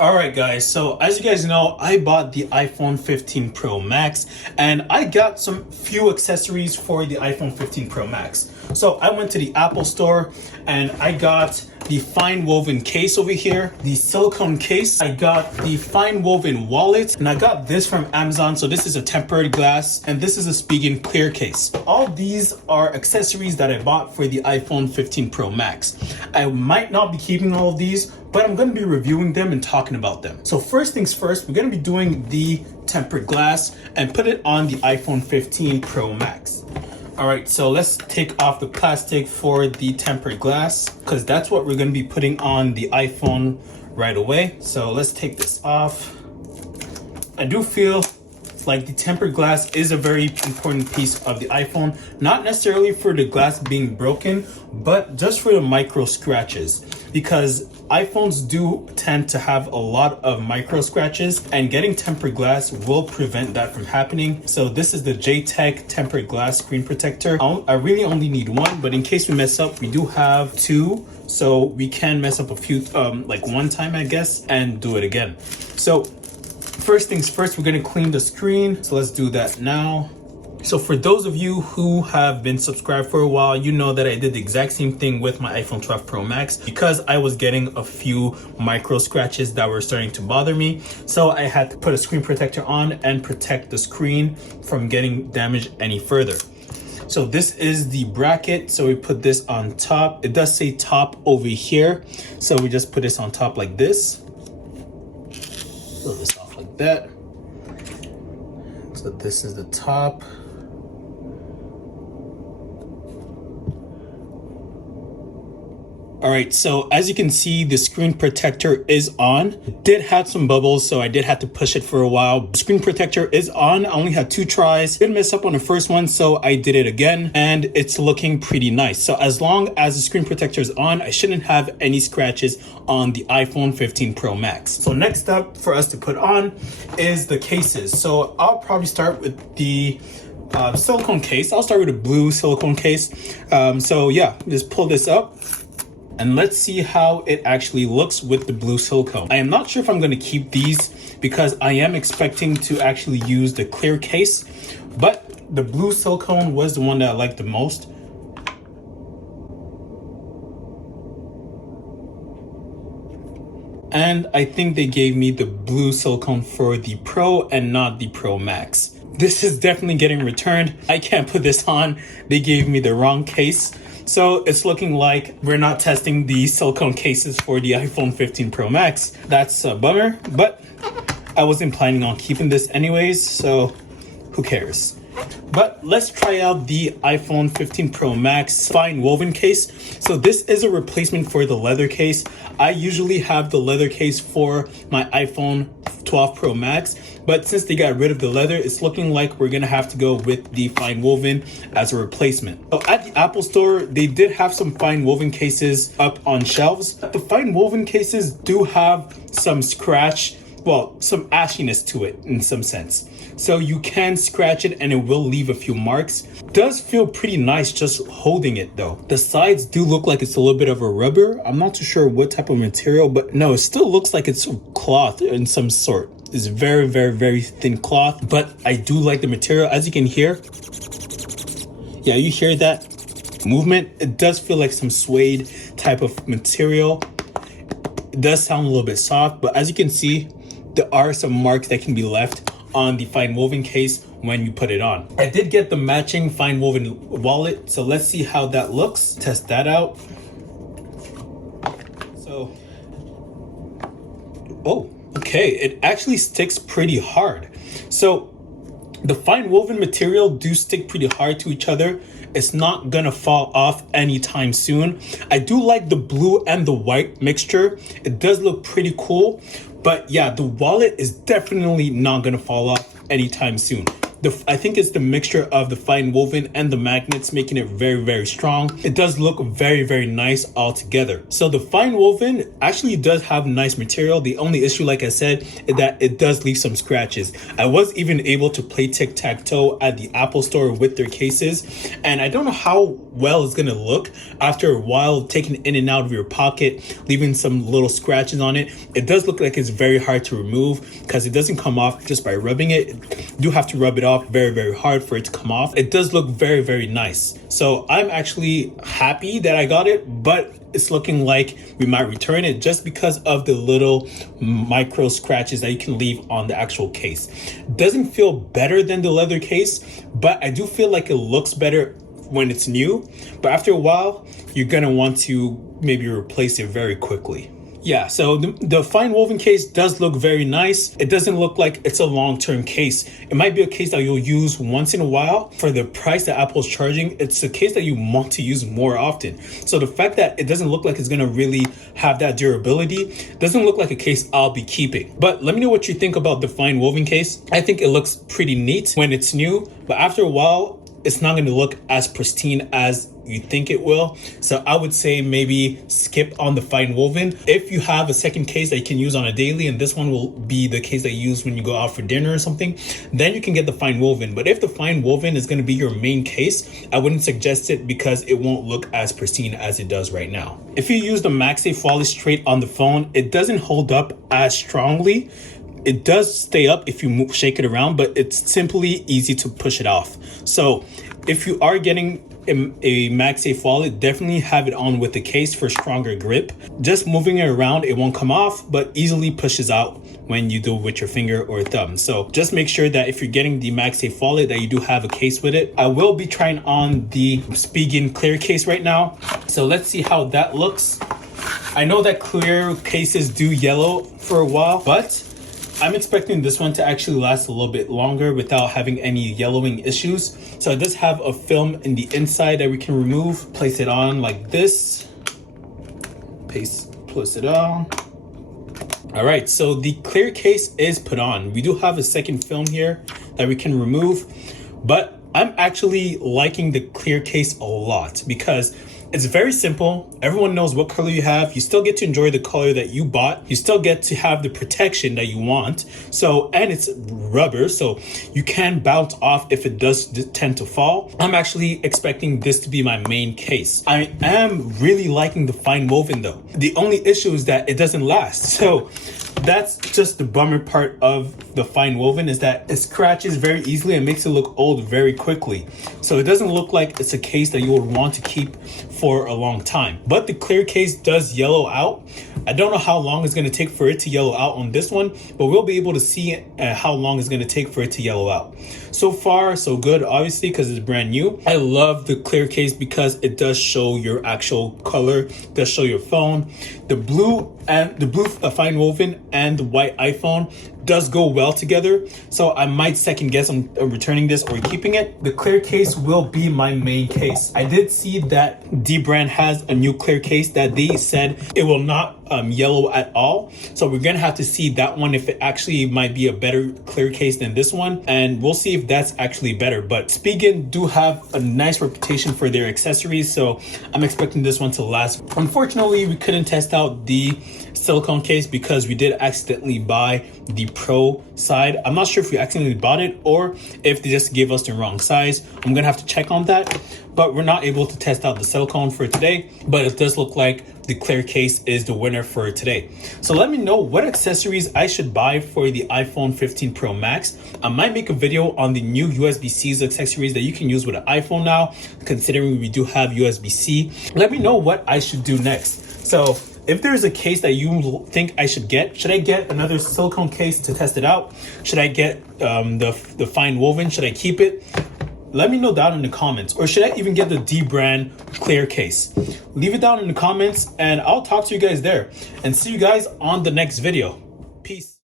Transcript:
Alright guys, so as you guys know, I bought the iPhone 15 Pro Max and I got some few accessories for the iPhone 15 Pro Max. So I went to the Apple store and I got the fine woven case over here, the silicone case. I got the fine woven wallet, and I got this from Amazon. So this is a tempered glass and this is a Spigen clear case. All these are accessories that I bought for the iPhone 15 Pro Max. I might not be keeping all of these, but I'm going to be reviewing them and talking about them. So first things first, we're going to be doing the tempered glass and put it on the iPhone 15 Pro Max. All right, so let's take off the plastic for the tempered glass because that's what we're going to be putting on the iPhone right away. So let's take this off. I do feel like the tempered glass is a very important piece of the iPhone, not necessarily for the glass being broken, but just for the micro scratches, because iPhones do tend to have a lot of micro scratches and getting tempered glass will prevent that from happening. So this is the JTech tempered glass screen protector. I really only need one, but in case we mess up, we do have two. So we can mess up a few, like one time, I guess, and do it again. So first things first, we're going to clean the screen. So let's do that now. So for those of you who have been subscribed for a while, you know that I did the exact same thing with my iPhone 12 Pro Max because I was getting a few micro scratches that were starting to bother me. So I had to put a screen protector on and protect the screen from getting damaged any further. So this is the bracket. So we put this on top. It does say top over here. So we just put this on top like this. Pull this off like that. So this is the top. All right, so as you can see, the screen protector is on. It did have some bubbles, so I did have to push it for a while. The screen protector is on. I only had 2 tries. Did mess up on the first one, so I did it again, and it's looking pretty nice. So as long as the screen protector is on, I shouldn't have any scratches on the iPhone 15 Pro Max. So next up for us to put on is the cases. So I'll probably start with the silicone case. I'll start with a blue silicone case. So yeah, just pull this up. And let's see how it actually looks with the blue silicone. I am not sure if I'm going to keep these because I am expecting to actually use the clear case, but the blue silicone was the one that I liked the most. And I think they gave me the blue silicone for the Pro and not the Pro Max. This is definitely getting returned. I can't put this on. They gave me the wrong case. So it's looking like we're not testing the silicone cases for the iPhone 15 Pro Max. That's a bummer, but I wasn't planning on keeping this anyways, so who cares? But let's try out the iPhone 15 Pro Max fine woven case. So this is a replacement for the leather case. I usually have the leather case for my iPhone 12 Pro Max, but since they got rid of the leather, it's looking like we're gonna have to go with the fine woven as a replacement. So at the Apple store, they did have some fine woven cases up on shelves. The fine woven cases do have some scratch, well, some ashiness to it in some sense. So you can scratch it and it will leave a few marks. Does feel pretty nice just holding it though. The sides do look like it's a little bit of a rubber. I'm not too sure what type of material, but no, it still looks like it's cloth in some sort. It's very, very, very thin cloth, but I do like the material. As you can hear, yeah, you hear that movement? It does feel like some suede type of material. It does sound a little bit soft, but as you can see, there are some marks that can be left on the fine woven case when you put it on. I did get the matching fine woven wallet, so let's see how that looks. Test that out. So, oh, okay, it actually sticks pretty hard. So the fine woven material do stick pretty hard to each other. It's not gonna fall off anytime soon. I do like the blue and the white mixture. It does look pretty cool. But yeah, the wallet is definitely not gonna fall off anytime soon. I think it's the mixture of the fine woven and the magnets making it very, very strong. It does look very, very nice all together. So the fine woven actually does have nice material. The only issue, like I said, is that it does leave some scratches. I was even able to play tic-tac-toe at the Apple store with their cases. And I don't know how well it's gonna look after a while, taking it in and out of your pocket, leaving some little scratches on it. It does look like it's very hard to remove because it doesn't come off just by rubbing it. You do have to rub it off very, very hard for it to come off. It does look very, very nice. So I'm actually happy that I got it, but it's looking like we might return it just because of the little micro scratches that you can leave on the actual case. It doesn't feel better than the leather case, but I do feel like it looks better when it's new. But after a while, you're gonna want to maybe replace it very quickly. Yeah, so the fine woven case does look very nice. It doesn't look like it's a long-term case. It might be a case that you'll use once in a while. For the price that Apple's charging, it's a case that you want to use more often. So the fact that it doesn't look like it's gonna really have that durability doesn't look like a case I'll be keeping. But let me know what you think about the fine woven case. I think it looks pretty neat when it's new, but after a while, it's not going to look as pristine as you think it will. So I would say maybe skip on the fine woven. If you have a second case that you can use on a daily, and this one will be the case that you use when you go out for dinner or something, then you can get the fine woven. But if the fine woven is going to be your main case, I wouldn't suggest it because it won't look as pristine as it does right now. If you use the MagSafe Wallet straight on the phone, it doesn't hold up as strongly. It does stay up if you shake it around, but it's simply easy to push it off. So if you are getting a MagSafe wallet, definitely have it on with the case for stronger grip. Just moving it around, it won't come off, but easily pushes out when you do it with your finger or thumb. So just make sure that if you're getting the MagSafe wallet that you do have a case with it. I will be trying on the Spigen clear case right now. So let's see how that looks. I know that clear cases do yellow for a while, but I'm expecting this one to actually last a little bit longer without having any yellowing issues. So it does have a film in the inside that we can remove. Place it on like this. Place it on. All right, so the clear case is put on. We do have a second film here that we can remove, but I'm actually liking the clear case a lot because it's very simple. Everyone knows what color you have. You still get to enjoy the color that you bought. You still get to have the protection that you want. So, and it's rubber, so you can bounce off if it does tend to fall. I'm actually expecting this to be my main case. I am really liking the fine woven though. The only issue is that it doesn't last. So that's just the bummer part of the fine woven, is that it scratches very easily and makes it look old very quickly. So it doesn't look like it's a case that you would want to keep for a long time. But the clear case does yellow out. I don't know how long it's going to take for it to yellow out on this one, but we'll be able to see how long it's going to take for it to yellow out. So far, so good, obviously, because it's brand new. I love the clear case because it does show your actual color, it does show your phone. The blue fine woven and the white iPhone does go well together, so I might second guess on returning this or keeping it. The clear case will be my main case. I did see that D brand has a new clear case that they said it will not yellow at all, so we're gonna have to see that one if it actually might be a better clear case than this one, and we'll see if that's actually better. But Spigen do have a nice reputation for their accessories, so I'm expecting this one to last. Unfortunately, we couldn't test out the silicone case because we did accidentally buy the pro side. I'm not sure if we accidentally bought it or if they just gave us the wrong size. I'm gonna have to check on that, but we're not able to test out the silicone for today, but it does look like the clear case is the winner for today. So let me know what accessories I should buy for the iPhone 15 Pro Max. I might make a video on the new USB-C accessories that you can use with an iPhone now, considering we do have USB-C. Let me know what I should do next. So if there's a case that you think I should I get another silicone case to test it out? Should I get the fine woven? Should I keep it? Let me know down in the comments. Or should I even get the D brand clear case? Leave it down in the comments and I'll talk to you guys there. And see you guys on the next video. Peace.